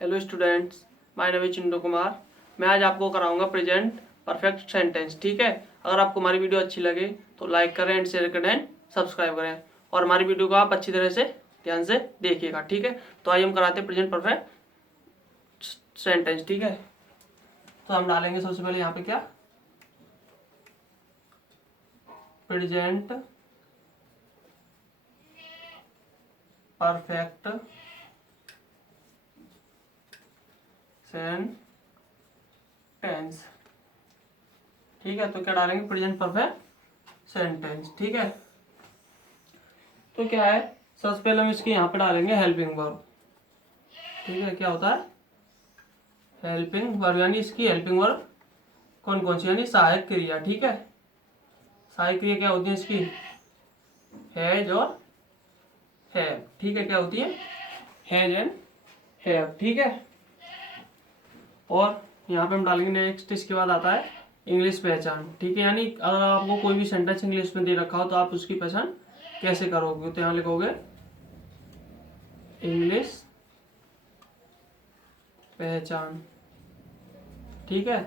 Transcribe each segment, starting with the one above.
Hello students, my name is Chintu Kumar. मैं आज आपको कराऊंगा प्रेजेंट परफेक्ट सेंटेंस। ठीक है, अगर आपको हमारी वीडियो अच्छी लगे तो लाइक करें एंड शेयर करें एंड सब्सक्राइब करें, और हमारी वीडियो को आप अच्छी तरह से ध्यान से देखिएगा। ठीक है, तो आइए हम कराते हैं प्रेजेंट परफेक्ट सेंटेंस। ठीक है, तो हम डालेंगे सबसे पहले यहाँ पे क्या, प्रेजेंट परफेक्ट सेंटेंस। ठीक है, तो क्या डालेंगे, प्रेजेंट परफेक्ट सेंटेंस। ठीक है, तो क्या है, सबसे पहले हम इसके यहाँ पे डालेंगे हेल्पिंग वर्ब। ठीक है, क्या होता है हेल्पिंग वर्ब, यानी इसकी हेल्पिंग वर्ब कौन कौन सी, यानी सहायक क्रिया। ठीक है, सहायक क्रिया क्या होती है इसकी, हैज और हैव। ठीक है, क्या होती है, हैज एंड हैव। ठीक है, और यहाँ पे हम डालेंगे नेक्स्ट, इसके बाद आता है इंग्लिश पहचान। ठीक है, यानी अगर आपको कोई भी सेंटेंस इंग्लिश में दे रखा हो तो आप उसकी पहचान कैसे करोगे, तो यहाँ लिखोगे इंग्लिश पहचान। ठीक है,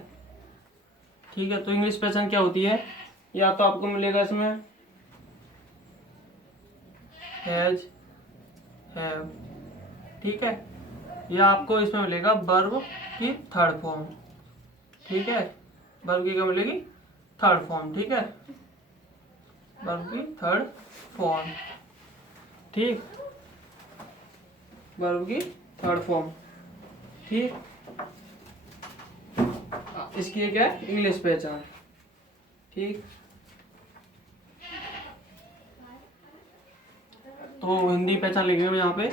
ठीक है, तो इंग्लिश पहचान क्या होती है, या तो आपको मिलेगा इसमें हैज हैव। ठीक है, या आपको इसमें मिलेगा वर्ब की थर्ड फॉर्म। ठीक है, वर्ब की क्या मिलेगी, थर्ड फॉर्म। ठीक है, वर्ब की थर्ड फॉर्म। ठीक, वर्ब की थर्ड फॉर्म। ठीक, इसकी क्या है, इंग्लिश पहचान। ठीक, तो हिंदी पहचान लिखेंगे हम यहाँ पे,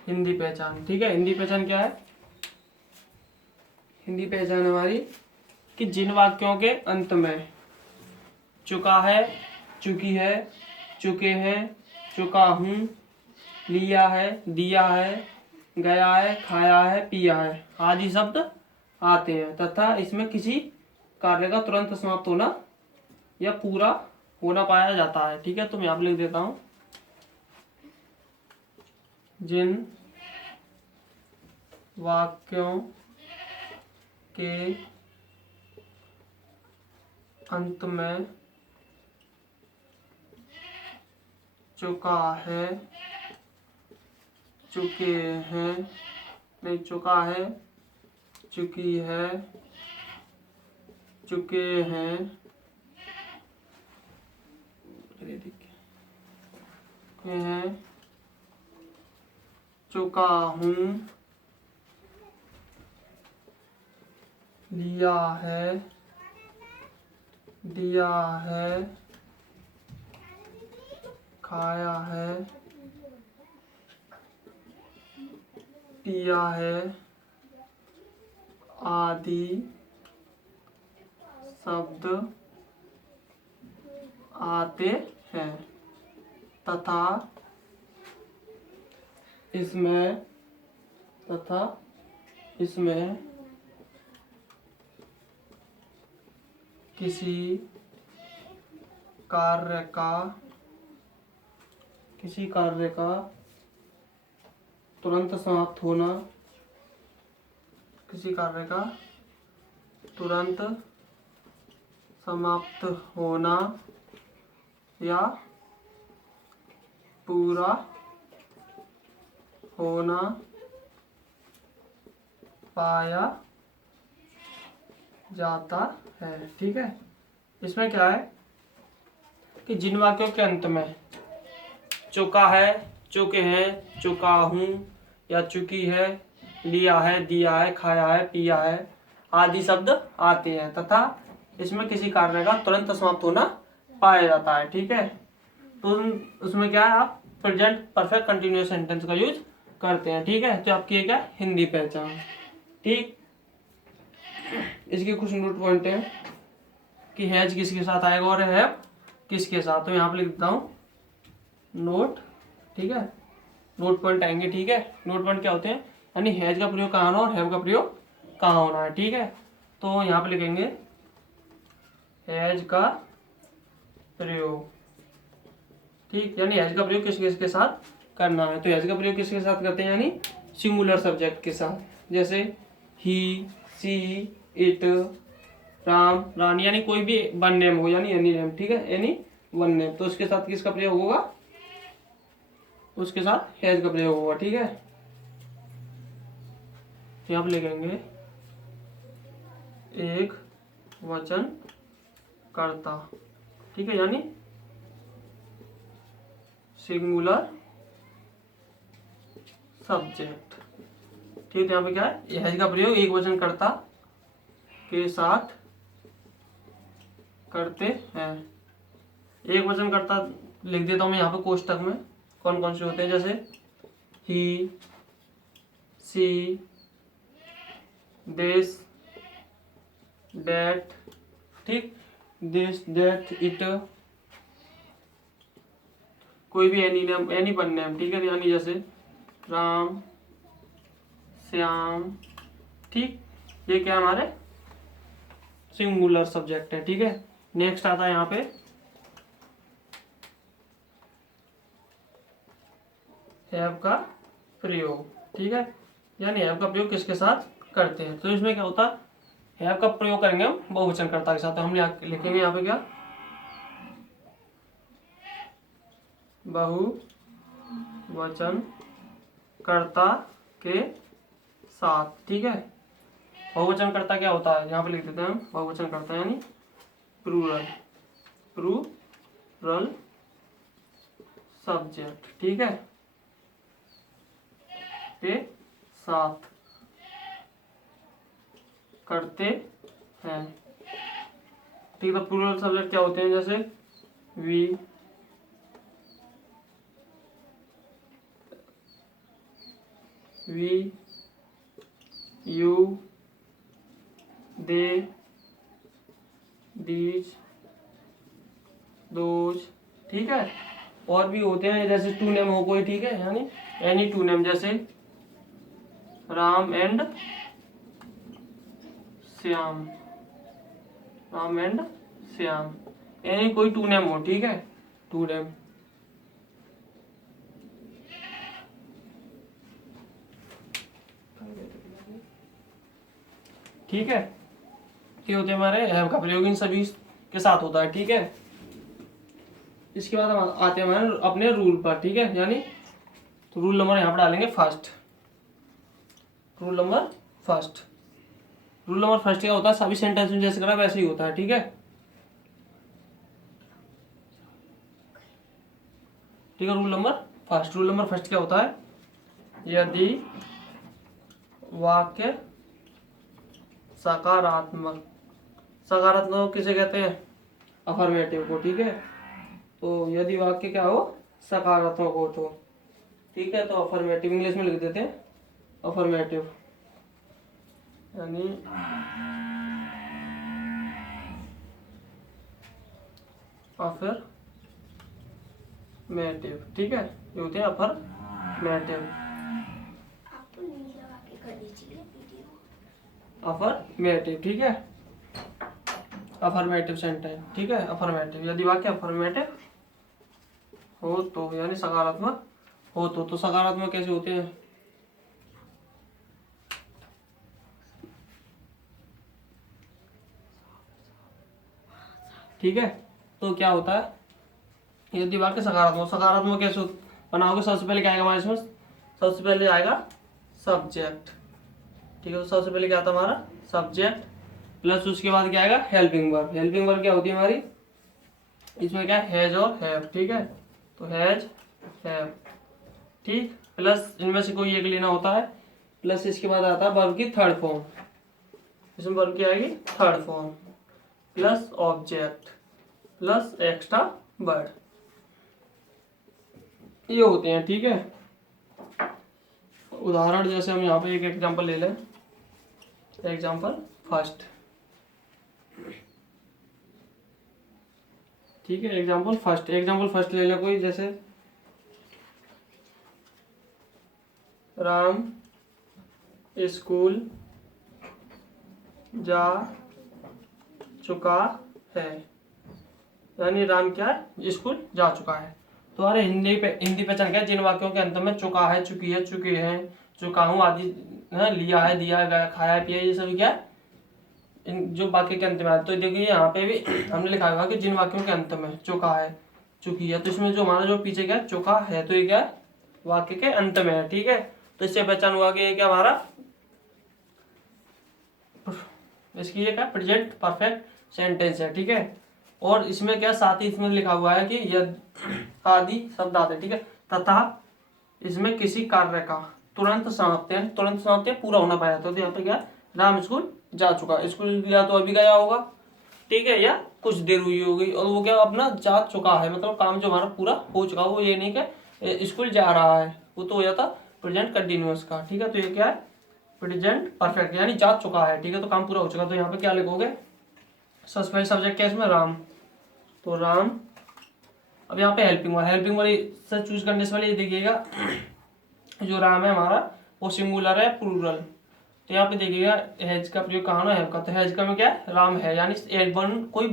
हिंदी पहचान। ठीक है, हिंदी पहचान क्या है, हिंदी पहचान हमारी कि जिन वाक्यों के अंत में चुका है, चुकी है, चुके हैं, चुका हूँ, लिया है, दिया है, गया है, खाया है, पिया है आदि शब्द आते हैं, तथा इसमें किसी कार्य का तुरंत समाप्त होना या पूरा होना पाया जाता है। ठीक है, तो मैं यहाँ पे लिख देता हूँ, जिन वाक्यों के अंत में चुका है, चुके हैं, नहीं चुका है, चुकी है, चुके हैं, चुका हूँ, लिया है, दिया है, खाया है, पिया है आदि शब्द आते हैं, तथा इसमें किसी कार्य का तुरंत समाप्त होना, किसी कार्य का तुरंत समाप्त होना या पूरा होना पाया जाता है। ठीक है, इसमें क्या है कि जिन वाक्यों के अंत में चुका है, चुके हैं, चुका हूँ या चुकी है, लिया है, दिया है, खाया है, पिया है आदि शब्द आते हैं, तथा इसमें किसी कार्य का तुरंत समाप्त होना पाया जाता है। ठीक है, तो उसमें क्या है, आप प्रेजेंट परफेक्ट कंटिन्यूअस सेंटेंस का यूज करते हैं। ठीक है, तो आपकी क्या, हिंदी पहचान। ठीक, इसके कुछ नोट पॉइंट है कि हैज किसके साथ आएगा और हैव किसके साथ, तो यहाँ पे लिख देता हूँ नोट। ठीक है, नोट पॉइंट आएंगे। ठीक है, नोट पॉइंट क्या होते हैं, यानी हैज का प्रयोग कहाँ होना और हैव का प्रयोग कहाँ होना है। ठीक है, तो यहाँ पे लिखेंगे हैज का प्रयोग। ठीक, यानी हैज का प्रयोग किस किसके साथ करना है, तो हैज का प्रयोग किसके साथ करते हैं, यानी सिंगुलर सब्जेक्ट के साथ। जैसे ही, सी, इट, राम, रानी, यानी कोई भी वन नेम हो, यानी एनी नेम, ठीक है, एनी वन नेम, तो उसके साथ किसका प्रयोग होगा, उसके साथ हैज का प्रयोग होगा। ठीक है, यहाँ पे लिखेंगे एक वचन कर्ता, ठीक है, यानी सिंगुलर सब्जेक्ट। ठीक है, यहाँ पे क्या है, हैज का प्रयोग एक वचन कर्ता के साथ करते हैं। एक वचन कर्ता लिख देता हूँ मैं यहाँ पे कोष्टक में, कौन कौन से होते हैं, जैसे ही, सी, दिस, दैट, ठीक, दिस, दैट, इट, कोई भी any name, any one name, ठीक है, यानी जैसे राम, श्याम, ठीक, ये क्या हमारे सिंगुलर सब्जेक्ट है। ठीक है, नेक्स्ट आता है यहाँ पे हैव का प्रयोग। ठीक है, यानी हैव का प्रयोग किसके साथ करते हैं, तो इसमें क्या होता है, हैव का प्रयोग करेंगे हम बहुवचनकर्ता के साथ, तो हम लिखेंगे यहाँ पे क्या, बहुवचनकर्ता के साथ। ठीक है, बहुवचनकर्ता क्या होता है, यहाँ पे लिख देते हैं हम बहुवचनकर्ता यानी प्लूरल, प्लूरल सब्जेक्ट, ठीक है, के साथ करते हैं। ठीक है, तो प्लूरल सब्जेक्ट क्या होते हैं, जैसे we, you, they, these, those, ठीक है, और भी होते हैं, जैसे टू नेम हो कोई, ठीक है, यानी एनी टू नेम, जैसे Ram and Shyam, Ram and Shyam, any कोई टू नेम हो, ठीक है, टू नेम। ठीक है, ये होते हैं हमारे हैव का प्रयोग, इन सभी के साथ होता है। ठीक है, इसके बाद हम आते हैं हमारे अपने रूल पर। ठीक है, यानी तो रूल नंबर यहाँ पर डालेंगे first, rule number first. Rule number first क्या होता है, सभी सेंटेंस में जैसे करा वैसे ही होता है। ठीक है, ठीक है, rule number first, rule number first क्या होता है, यदि वाक्य सकारात्मक, सकारात्मक किसे कहते हैं, अफर्मेटिव को। ठीक है, तो यदि वाक्य क्या हो, सकारात्मक हो तो, ठीक है, तो अफर्मेटिव इंग्लिश में लिख देते हैं अफर्मेटिव, यानी अफर्मेटिव। ठीक है, ये होते हैं अफर्मेटिव, अफर्मेटिव, ठीक है, अफर्मेटिव सेंटेंस। ठीक है, अफर्मेटिव, यदि वाक्य अफर्मेटिव हो तो, यानी सकारात्मक हो तो सकारात्मक कैसे होते हैं, ठीक है, तो क्या होता है, यदि वाक्य सकारात्मक, सकारात्मक कैसे बनाओगे, सबसे पहले क्या आएगा हमारे इसमें, सबसे पहले आएगा सब्जेक्ट। ठीक है, तो सबसे पहले क्या आता है हमारा सब्जेक्ट, प्लस उसके बाद क्या आएगा हेल्पिंग वर्ब। हेल्पिंग वर्ब क्या होती है हमारी, इसमें क्या हैज और हैव। ठीक है, तो हैज, हैव, ठीक, प्लस इनमें से कोई एक लेना होता है, प्लस इसके बाद आता है वर्ब की थर्ड फॉर्म, इसमें वर्ब की आएगी third form, plus object, plus extra word, ये होते हैं। ठीक है, उदाहरण जैसे हम यहाँ पे एक एग्जांपल ले लें, एग्जांपल फर्स्ट। ठीक है, एग्जांपल फर्स्ट, एग्जांपल फर्स्ट ले लें कोई, जैसे राम स्कूल जा चुका है, यानी राम क्या है, स्कूल जा चुका है। तो अरे हिंदी पहचान क्या है? जिन वाक्यों के अंत में चुका है, चुकी है, चुके हैं, चुका हूँ आदि है, लिया है, दिया है, गया, खाया पिया, ये सभी क्या है? इन जो वाक्य के अंत में आए। तो देखिए यहाँ पे भी हमने लिखा हुआ कि जिन वाक्यों के अंत में चुका है, चुकी है, तो इसमें जो हमारा जो पीछे क्या है? चुका है, तो ये क्या है? वाक्य के अंत में है। ठीक है, तो इससे पहचान हुआ कि ये क्या हमारा इसकी ये क्या प्रेजेंट परफेक्ट सेंटेंस है। ठीक है, और इसमें क्या साथ ही इसमें लिखा हुआ है कि यद आदि शब्द आते। ठीक है, तथा इसमें किसी कार्य का तुरंत समाप्ति है, तुरंत समाप्ति पूरा होना पाया। तो यहाँ पे क्या राम स्कूल जा चुका, स्कूल या तो अभी गया होगा, ठीक है, या कुछ देर हुई होगी, और वो क्या अपना जा चुका है, मतलब काम जो हमारा पूरा हो चुका। वो ये नहीं कि स्कूल जा रहा है, वो तो हो जाता प्रेजेंट कंटिन्यूअस का। ठीक है, तो ये क्या है? प्रेजेंट परफेक्ट, यानी जा चुका है। ठीक है, तो काम पूरा हो चुका। तो यहाँ पे क्या लिखोगे? सस्पेंस सब्जेक्ट क्या है इसमें? राम। तो राम। अब यहाँ पे हेल्पिंग वाली से चूज करने से पहले ये देखिएगा जो राम है हमारा वो सिंगुलर है प्लूरल। तो यहाँ पे देखिएगा हैज का प्रयोग कहाँ ना, हैव का। तो हैज का में क्या है? राम है, यानी वन कोई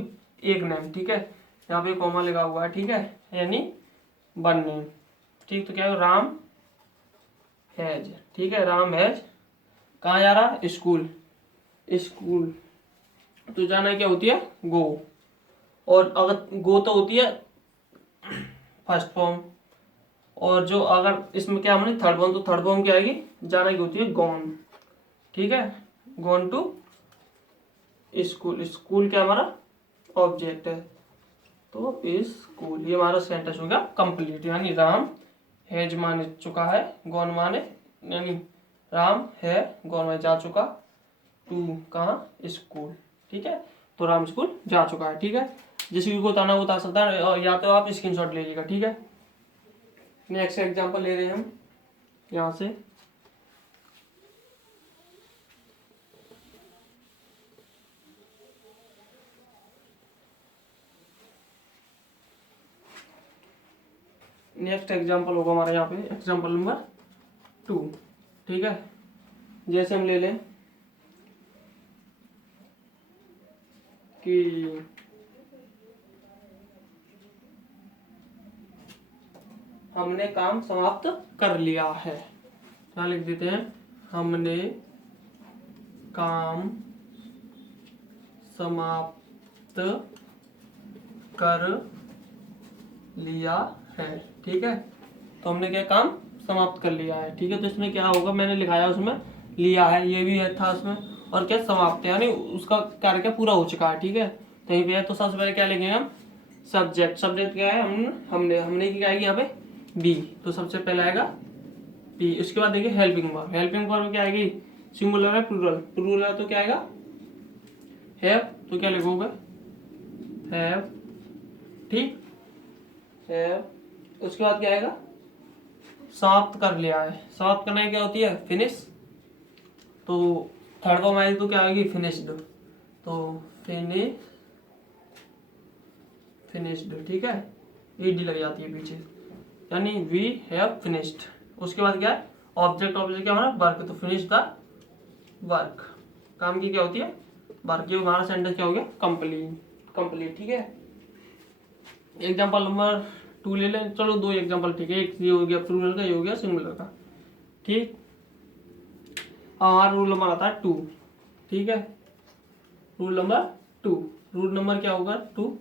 एक नेम। ठीक है, यहाँ पे कॉमा लगा हुआ है। ठीक है, यानी वन नेम। ठीक, तो क्या है? राम हैज। ठीक है, राम हैज कहाँ जा रहा है? स्कूल। स्कूल तो जाना क्या होती है? गो। और अगर गो तो होती है फर्स्ट फॉर्म, और जो अगर इसमें क्या हमने थर्ड फॉर्म, तो थर्ड फॉर्म क्या आएगी? जाना की होती है गॉन। ठीक है, गॉन टू स्कूल। स्कूल क्या हमारा ऑब्जेक्ट है, तो स्कूल। ये हमारा सेंटेंस हो गया कंप्लीट। यानी राम हैज माने चुका है, गॉन माने यानी राम है, गॉन में जा चुका, टू कहाँ? स्कूल। ठीक है, तो राम स्कूल जा चुका है। ठीक है, जिसकी को बताना वो बता सकता है, और या तो आप स्क्रीनशॉट ले लीजिएगा। ठीक है, नेक्स्ट एग्जांपल ले रहे हैं हम यहाँ से। नेक्स्ट एग्जांपल होगा हमारा यहाँ पे एग्जांपल नंबर 2। ठीक है, जैसे हम ले लें कि हमने काम समाप्त कर लिया है। क्या लिख देते हैं? हमने काम समाप्त कर लिया है। ठीक है, तो हमने क्या काम समाप्त कर लिया है। ठीक है, तो इसमें क्या होगा? मैंने लिखाया उसमें लिया है, ये भी है था उसमें, और क्या समाप्त यानी उसका कार्य क्या पूरा हो चुका है। ठीक है, तो यही पे है। तो सबसे पहले क्या लिखेंगे हम? सब्जेक्ट। सब्जेक्ट क्या है? हमने की क्या आएगी यहाँ पे? बी। तो सबसे पहले आएगा बी। उसके बाद देखिए हेल्पिंग वर्ब। हेल्पिंग वर्ब क्या आएगी? सिंगुलर है प्लूरल? प्लूरल है तो क्या आएगा? हैव। तो क्या लिखोगे? हैव। ठीक है, उसके बाद क्या आएगा? समाप्त कर लिया है। समाप्त करना क्या होती है? फिनिश। तो थर्ड फॉर्म आएगी तो क्या आएगी? फिनिश्ड। तो फिनिश्ड। ठीक है, ईडी लग जाती है पीछे, यानी वी हैव फिनिश्ड। उसके बाद क्या है? ऑब्जेक्ट। ऑब्जेक्ट क्या हमारा? वर्क। तो फिनिश द वर्क। काम की क्या होती है? वर्क। ये हमारा सेंटेंस क्या हो गया? कंप्लीट। ठीक है, एग्जाम्पल नंबर 2 ले लें। चलो 2 एग्जाम्पल। ठीक है, एक ये हो गया प्लूरल का, ये हो गया सिंगुलर का। ठीक, हमारा रूल नंबर आता है 2। ठीक है, रूल नंबर 2। रूल नंबर क्या होगा? 2।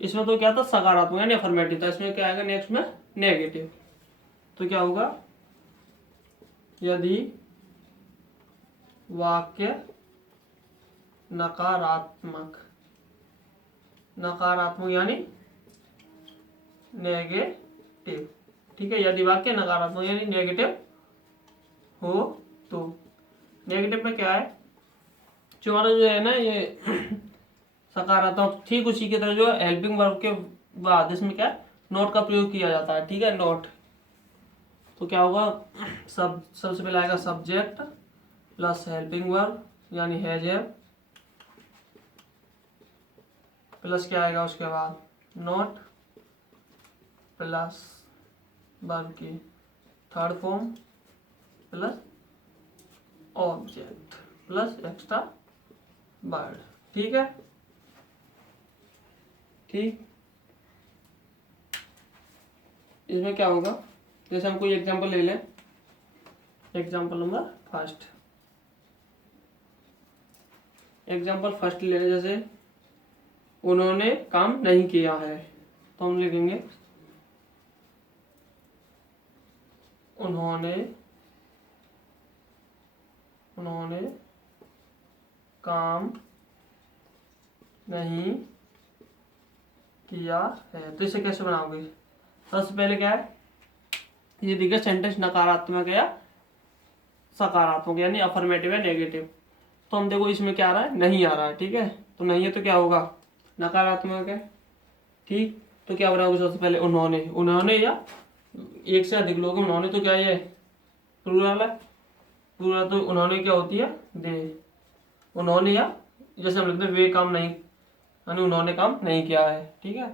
इसमें तो क्या था? सकारात्मक यानी अफर्मेटिव था। इसमें क्या आएगा नेक्स्ट में? नेगेटिव। तो क्या होगा? यदि वाक्य नकारात्मक यानी नेगेटिव। ठीक है, यदि वाक्य नकारात्मक यानी नेगेटिव हो तो। नेगेटिव में क्या है? जो हमारा जो है ना ये सकारात्मक, ठीक उसी की तरह जो हेल्पिंग वर्ब के बाद इसमें क्या नोट का प्रयोग किया जाता है। ठीक है, नोट। तो क्या होगा? सबसे पहले आएगा सब्जेक्ट प्लस हेल्पिंग वर्ब यानी हैज है, प्लस क्या आएगा उसके बाद? नोट प्लस वर्ब की third form plus object plus extra word. ठीक है, ठीक। इसमें क्या होगा, जैसे हम कोई एग्जांपल ले लें, example number first, example first ले लें, जैसे उन्होंने काम नहीं किया है, तो हम लिखेंगे उन्होंने काम नहीं किया है। तो इसे कैसे बनाओगे, सबसे पहले क्या है, ये देखिए सेंटेंस नकारात्मक है या सकारात्मक, यानी अफर्मेटिव है नेगेटिव। तो हम देखो इसमें क्या आ रहा है, नहीं आ रहा है, ठीक है, तो नहीं है तो क्या होगा, नकारात्मक है, ठीक। तो क्या बनाओगे, सबसे पहले उन्होंने या एक से अधिक लोग, उन्होंने तो क्या ये प्लूरल है, प्लूरल तो उन्होंने क्या होती है, दे, उन्होंने या जैसे हम लिखते हैं वे काम नहीं, यानी उन्होंने काम नहीं किया है, ठीक है,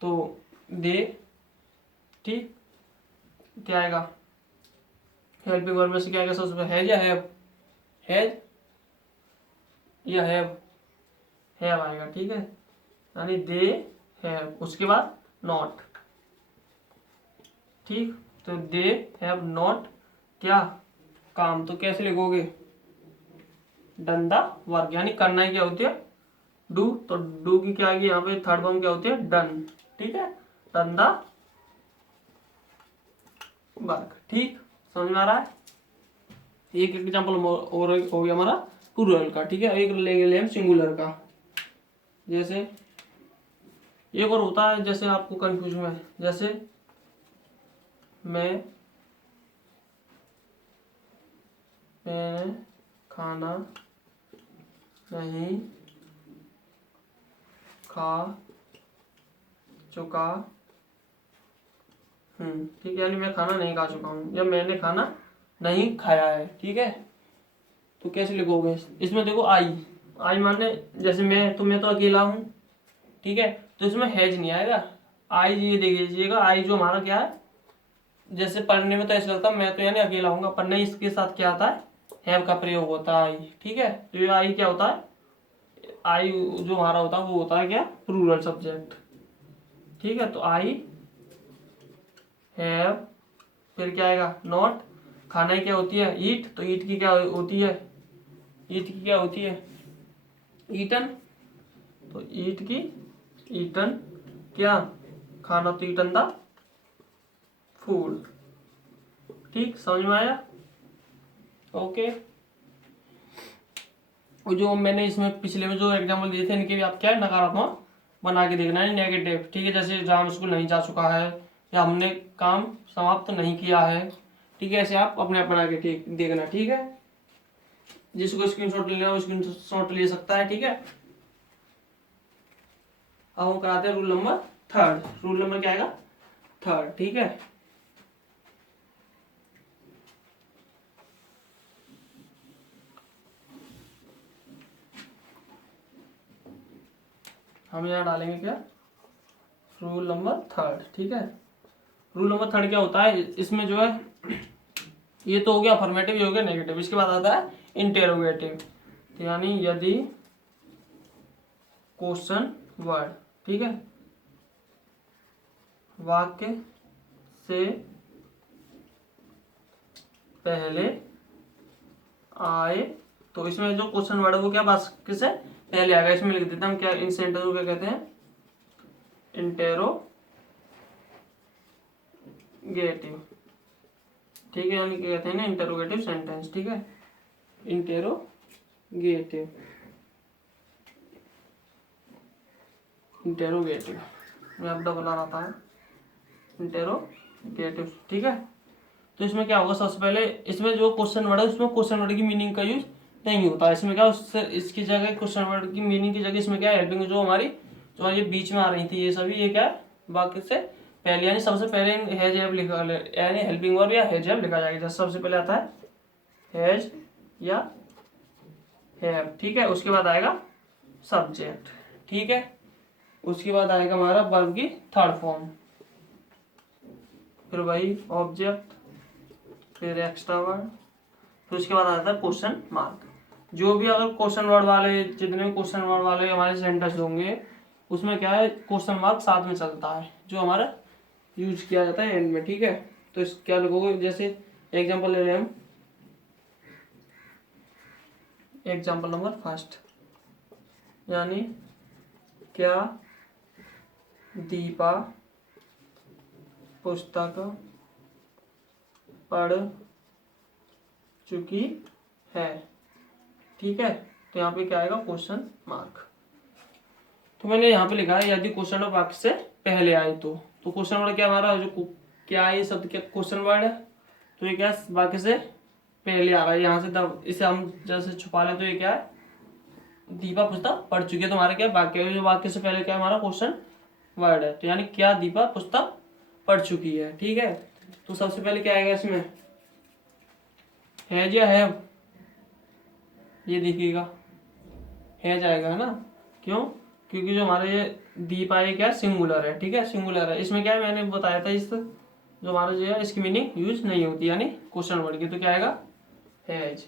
तो दे, ठीक। क्या आएगा, हेल्पिंग वर्ब में से क्या आएगा, सबसे पहले हैज या हैव, हैज या हैव आएगा, ठीक है, यानी दे हैव, उसके बाद नॉट, ठीक। तो दे हैव नॉट क्या काम, तो कैसे लिखोगे, डन द वर्क, यानी करना ही क्या होती है, डू, तो डू की क्या आएगी यहाँ पे थर्ड फॉर्म क्या होती है, डन, ठीक है, डन द वर्क, ठीक, समझ में आ रहा है। एक एग्जांपल और हो गया हमारा प्लूरल का, ठीक है, एक ले हम सिंगुलर का, जैसे एक और होता है, जैसे आपको कंफ्यूज हुआ है, जैसे मैंने खाना नहीं खा चुका हूँ, ठीक है, यानी मैं खाना नहीं खा चुका हूँ या मैंने खाना नहीं खाया है, ठीक है। तो कैसे लिखोगे, इसमें देखो आई माने जैसे मैं तो अकेला हूँ, ठीक है, तो इसमें हैज नहीं आएगा, आई ये देख लीजिएगा, आई जो हमारा क्या है, जैसे पढ़ने में तो ऐसा लगता है मैं तो यानी अकेला हूँ, पर नहीं, इसके साथ क्या आता है, हैव का प्रयोग होता है आई, ठीक है। तो ये आई क्या होता है, आई जो हमारा होता है वो होता है क्या, प्लूरल सब्जेक्ट, ठीक है। तो आई हैव, फिर क्या आएगा, नॉट, खाना ही क्या होती है, ईट, तो ईट की क्या होती है, ईट की क्या होती है, ईटन, तो ईट की ईटन क्या खाना, तो ईटन द फूड, ठीक, समझ में आया, ओके। और जो मैंने इसमें पिछले में जो एग्जाम्पल दिए थे इनके भी आप क्या है, नकारात्मक बना के देखना है, नेगेटिव, ठीक है, जैसे राम स्कूल नहीं जा चुका है या हमने काम समाप्त नहीं किया है, ठीक है, ऐसे आप अपने आप बना के देखना, ठीक है। जिसको स्क्रीनशॉट लेना है वो स्क्रीनशॉट ले सकता है, ठीक है। अब हम कराते हैं rule number third, rule number क्या आएगा, थर्ड, ठीक है। हम यहाँ डालेंगे क्या, रूल नंबर थर्ड, ठीक है। रूल नंबर थर्ड क्या होता है, इसमें जो है ये तो हो गया अफर्मेटिव, ये हो गया नेगेटिव, इसके बाद आता है इंटेरोगेटिव, तो यानी यदि क्वेश्चन वर्ड, ठीक है, वाक्य से पहले आए, तो इसमें जो क्वेश्चन वर्ड है वो क्या वाक्य से पहले आएगा, इसमें लिख देते हैं हम क्या, इन सेंटेंस को क्या कहते हैं, इंटेरोगेटिव, ठीक है, यानी क्या कहते हैं ना, इंटेरोगेटिव सेंटेंस, ठीक है, इंटेरोगेटिव, इंटेरोगेटिव मैं अब डबल आ रहा है, इंटेरोगेटिव, ठीक है। तो इसमें क्या होगा, सबसे पहले इसमें जो क्वेश्चन वर्ड है उसमें क्वेश्चन वर्ड की मीनिंग का यूज नहीं होता, इसमें क्या उससे इसकी जगह क्वेश्चन वर्ड की मीनिंग की जगह इसमें क्या है, हेल्पिंग जो हमारी बीच में आ रही थी ये सभी, ये क्या है, वाक्य से पहले, यानी सबसे पहले हैज हैव लिखा, यानी हेल्पिंग वर्ब या हैज हैव लिखा जाएगा, जैसे सबसे पहले आता है हैज या हैव, ठीक है, उसके बाद आएगा सब्जेक्ट, ठीक है, उसके बाद आएगा हमारा वर्ब की थर्ड फॉर्म, फिर वही ऑब्जेक्ट, फिर एक्स्ट्रा वर्ड, फिर उसके बाद आता है क्वेश्चन मार्क। जो भी अगर क्वेश्चन वर्ड वाले, जितने भी क्वेश्चन वर्ड वाले हमारे सेंटेंस होंगे उसमें क्या है, क्वेश्चन मार्क साथ में चलता है, जो हमारा यूज किया जाता है एंड में, ठीक है। तो इस क्या लिखोगे, जैसे एग्जांपल ले लें हम, एग्जांपल नंबर फर्स्ट, यानी क्या दीपा पुस्तक पढ़ चुकी है, ठीक है। तो यहाँ पे क्या आएगा, क्वेश्चन मार्क। तो मैंने यहाँ पे लिखा है यदि क्वेश्चन वर्ड वाक्य से पहले आए तो क्वेश्चन वर्ड क्या हमारा जो क्या है, ये शब्द क्या क्वेश्चन वर्ड है, तो ये क्या वाक्य से पहले आ रहा है। यहाँ से तब इसे हम जैसे छुपा लें तो ये क्या है, दीपा पुस्तक पढ़ चुकी है, तो हमारा क्या वाक्य है, जो वाक्य से पहले क्या है हमारा क्वेश्चन वर्ड है। तो यानी क्या दीपा पुस्तक पढ़ चुकी है, ठीक है। तो सबसे पहले क्या आएगा इसमें, हैज या हैव, ये देखिएगा हैज आएगा, है ना। क्यों, क्योंकि जो हमारे ये दीपा ये क्या सिंगुलर है, ठीक है, सिंगुलर है। इसमें क्या है, मैंने बताया था इस जो हमारा जो है इसकी मीनिंग यूज नहीं होती, यानी क्वेश्चन वर्ड की। तो क्या आएगा, हैज।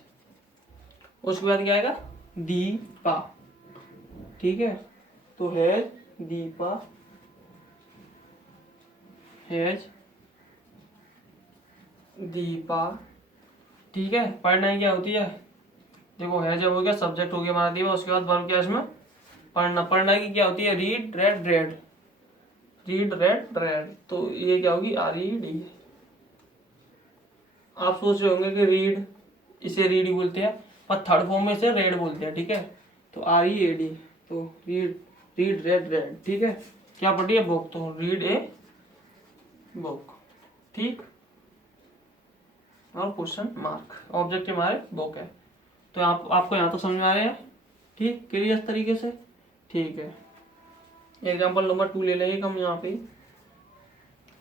उसके बाद क्या आएगा, दीपा, ठीक है। तो हैज दीपा, हैज दीपा, ठीक है। पढ़ना क्या होती है, देखो हैज हो गया, सब्जेक्ट हो गया हमारा दीपा, उसके बाद वर्ब क्या है इसमें, पढ़ना। पढ़ना की क्या होती है, read red red, read red red, तो ये क्या होगी, आर ई डी। आप सोच रहे होंगे कि रीड, इसे रीड ही बोलते हैं, पर थर्ड फॉर्म में इसे रेड बोलते हैं, ठीक है। तो आर ई ए डी, तो रीड, रीड रेड रेड, ठीक है। क्या पढ़ी है, बुक, तो रीड ए बुक, ठीक। और क्वेश्चन मार्क, ऑब्जेक्ट हमारे बुक है। तो आपको यहाँ तो समझ में आ रहे हैं, ठीक, क्लियर तरीके से, ठीक है। एग्जाम्पल नंबर 2 ले लेंगे हम। यहाँ पे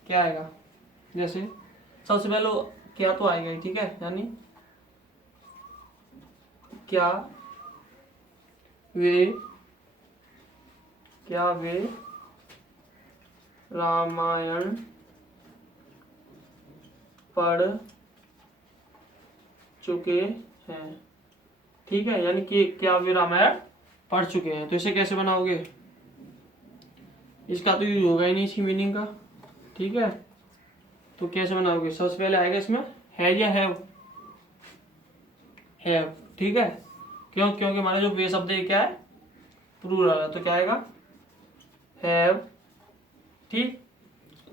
क्या आएगा, जैसे सबसे पहले क्या तो आएगा ही, ठीक है, यानी क्या वे रामायण पढ़ चुके हैं, ठीक है। यानी कि क्या वे रामायण पढ़ चुके हैं। तो इसे कैसे बनाओगे, इसका तो यूज होगा ही नहीं इसकी मीनिंग का, ठीक है। तो कैसे बनाओगे, सबसे पहले आएगा इसमें हैज या हैव, हैव, ठीक है। क्यों, क्योंकि हमारा जो वे शब्द है क्या है, प्लूरल है, तो क्या आएगा, हैव, ठीक।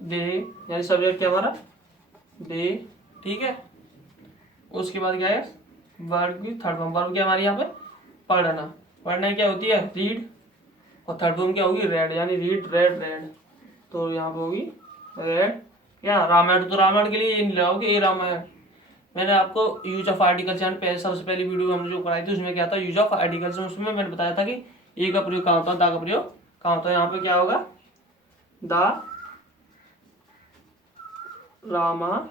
दे, यानी सब्जेक्ट क्या हमारा, दे, ठीक है। उसके बाद क्या है, वर्ब की थर्ड फॉर्म, वर्ब क्या हमारी यहाँ पे, पढ़ना। पढ़ना क्या होती है, रीड, और थर्ड फॉर्म क्या होगी, रेड, यानी रीड रेड रेड, तो यहाँ पे होगी रेड। क्या रामायण, तो रामायण के लिए ये नहीं लगाओगे ए रामायण। मैंने आपको यूज ऑफ आर्टिकल्स यानी पहले सबसे पहली वीडियो हमने जो कराई थी उसमें क्या था, यूज ऑफ आर्टिकल्स, उसमें मैंने बताया था कि ए का प्रयोग कहाँ होता है, दा का प्रयोग कहाँ होता है। यहाँ पे क्या होगा, दा रामायण,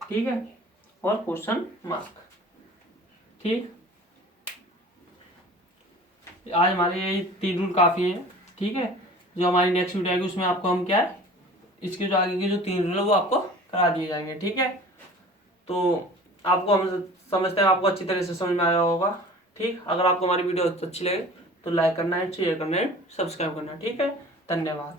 ठीक है, और क्वेश्चन मार्क, ठीक। आज हमारे ये 3 रूल काफ़ी हैं, ठीक है। जो हमारी नेक्स्ट वीडियो आएगी उसमें आपको हम क्या है, इसके जो आगे की जो 3 रूल है वो आपको करा दिए जाएंगे, ठीक है। तो आपको हम समझते हैं आपको अच्छी तरह से समझ में आया होगा, ठीक। अगर आपको हमारी वीडियो अच्छी लगे तो लाइक करना है, शेयर करना है, सब्सक्राइब करना है, ठीक है। धन्यवाद।